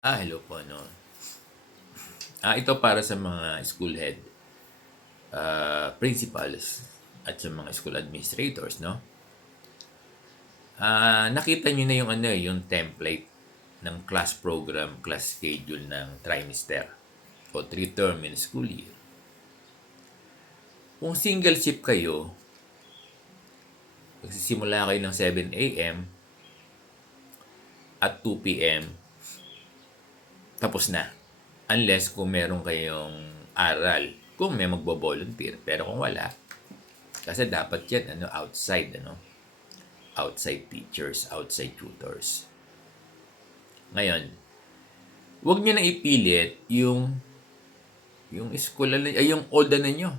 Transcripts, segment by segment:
Hello po, no. Ito para sa mga school head, principals, at sa mga school administrators, no. Nakita niyo na yung yung template ng class program, class schedule ng trimester o 3 term in school year. Kung single shift kayo, magsisimula kayo ng 7 a.m. at 2 p.m. tapos na. Unless kung meron kayong aral, kung may magbo-volunteer. Pero kung wala, kasi dapat yan outside teachers, outside tutors. Ngayon, wag niyo na ipilit yung school yung old niyo,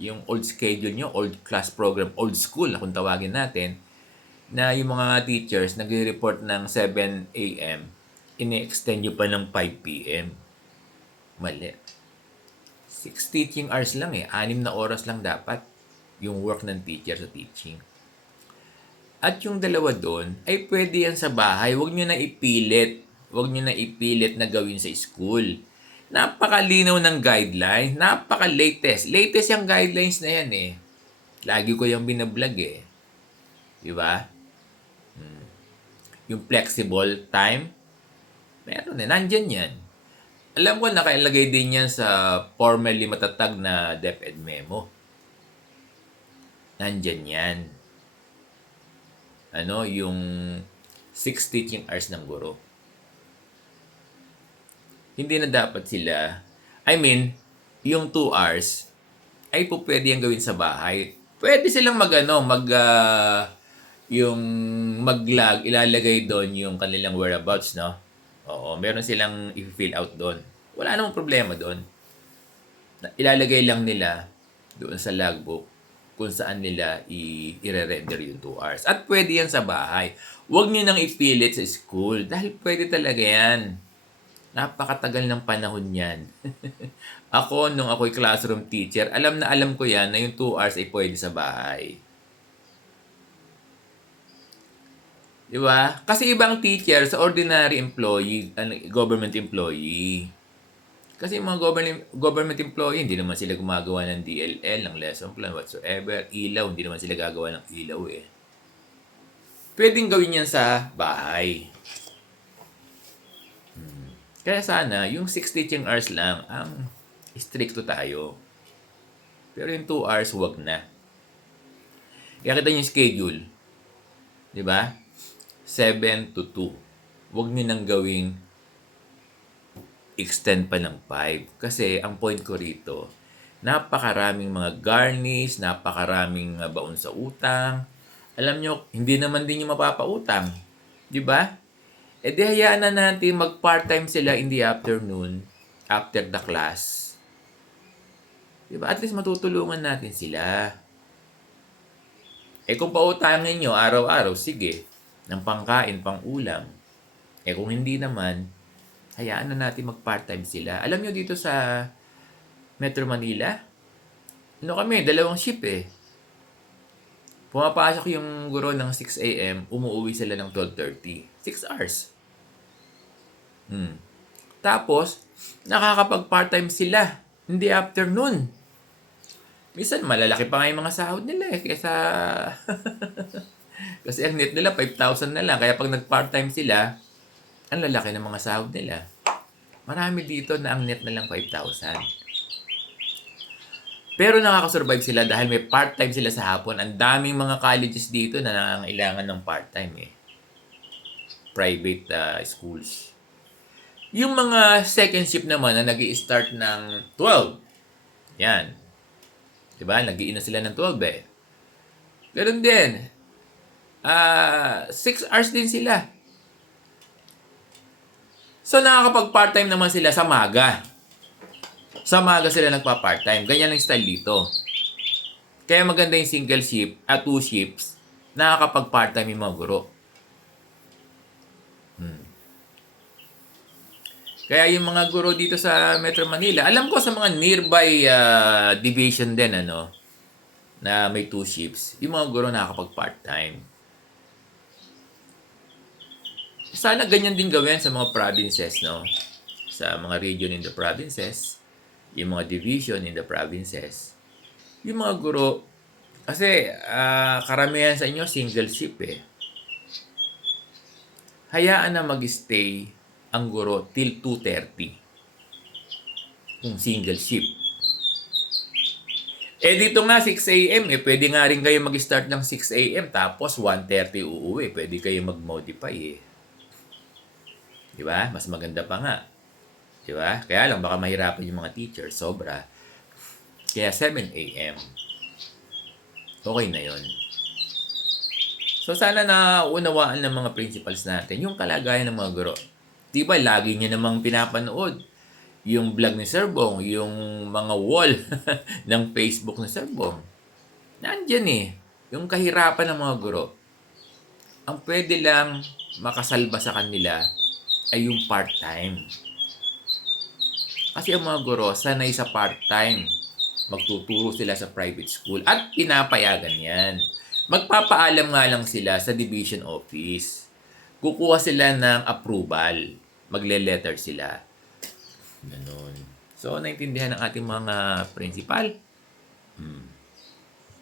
yung old schedule niyo, old class program, old school na kung tawagin natin, na yung mga teachers nagre-report ng 7 a.m. ini-extend nyo pa ng 5 p.m. Mali. 6 teaching hours lang 6 na oras lang dapat yung work ng teacher sa teaching. At yung dalawa doon, ay pwede yan sa bahay. Huwag nyo na ipilit. Huwag nyo na ipilit na gawin sa school. Napakalinaw ng guidelines. Napaka-latest. Latest yung guidelines na yan Lagi ko yung binablog Di ba? Yung flexible time, meron nandyan yan. Alam ko nakailagay din yan sa formally matatag na DepEd memo. Nandyan yan. Yung 6 teaching hours ng guro. Hindi na dapat sila, yung 2 hours, ay po pwede yung gawin sa bahay. Pwede silang yung mag-log, ilalagay doon yung kanilang whereabouts, no? Oo, meron silang i-fill out doon. Wala namang problema doon. Ilalagay lang nila doon sa logbook kung saan nila i-re-render yung 2 hours. At pwede yan sa bahay. Huwag nyo nang ipilit sa school dahil pwede talaga yan. Napakatagal ng panahon yan. Nung ako'y classroom teacher, alam na alam ko yan na yung 2 hours ay pwede sa bahay. Di ba? Kasi ibang teacher sa ordinary employee, government employee. Kasi yung mga government employee, hindi naman sila gumagawa ng DLL, ng lesson plan, whatsoever. Ilaw, hindi naman sila gagawa ng ilaw Pwedeng gawin yan sa bahay. Kaya sana, yung 6 teaching hours lang, ang stricto tayo. Pero yung 2 hours, wag na. Kaya kita yung schedule. Di ba? 7 to 2. Wag nyo nang gawing extend pa ng 5. Kasi ang point ko rito, napakaraming mga garnish, napakaraming baon sa utang. Alam nyo, hindi naman din yung mapapautang. Di ba? Di hayaan na natin mag-part-time sila in the afternoon after the class. Di ba? At least matutulungan natin sila. Kung pautangin nyo araw-araw, sige, ng pangkain, pang-ulam. Kung hindi naman, hayaan na natin mag-part-time sila. Alam nyo dito sa Metro Manila, kami, 2 shift Pumapasok yung guro ng 6 a.m., umuwi sila ng 12:30. 6 hours. Tapos, nakakapag-part-time sila in the afternoon. Minsan, malalaki pa nga yung mga sahod nila kaysa... Kasi ang net nila, 5,000 na lang. Kaya pag nag-part-time sila, ang lalaki ng mga sahod nila. Marami dito na ang net na lang 5,000. Pero nakakasurvive sila dahil may part-time sila sa hapon. Ang daming mga colleges dito na nangangailangan ng part-time Private schools. Yung mga second shift naman na nag-i-start ng 12. Yan. Diba? Nag-iina sila ng 12 Ganun din. 6 hours din sila. So, nakakapag-part-time naman sila sa maga. Sa maga sila nagpa-part-time. Ganyan ang style dito. Kaya maganda yung single shift at 2 shifts, nakakapag-part-time yung mga guro. Kaya yung mga guro dito sa Metro Manila, alam ko sa mga nearby division din, na may 2 shifts, yung mga guro nakakapag-part-time. Sana ganyan din gawin sa mga provinces, no? Sa mga region in the provinces, yung mga division in the provinces. Yung mga guro, kasi karamihan sa inyo single ship eh. Hayaan na mag-stay ang guro till 2:30 kung single ship. Eh dito nga 6 a.m. eh, pwede nga rin kayo mag-start ng 6 a.m. tapos 1:30 uuwi. Pwede kayo mag-modify eh. Di ba? Mas maganda pa nga. Di ba? Kaya lang baka mahirapan yung mga teacher, sobra. Kaya 7 a.m. Okay na yon. So sana naunawaan ng mga principals natin yung kalagayan ng mga guro. Di ba lagi niya namang pinapanood yung vlog ni Sir Bong, yung mga wall ng Facebook ni Sir Bong. Nandyan eh, yung kahirapan ng mga guro. Ang pwede lang makasalba sa kanila ay yung part-time. Kasi ang mga guro, sanay sa part-time. Magtuturo sila sa private school at pinapayagan yan. Magpapaalam nga lang sila sa division office. Kukuha sila ng approval. Magle-letter sila. Ganun. So, naintindihan ng ating mga principal.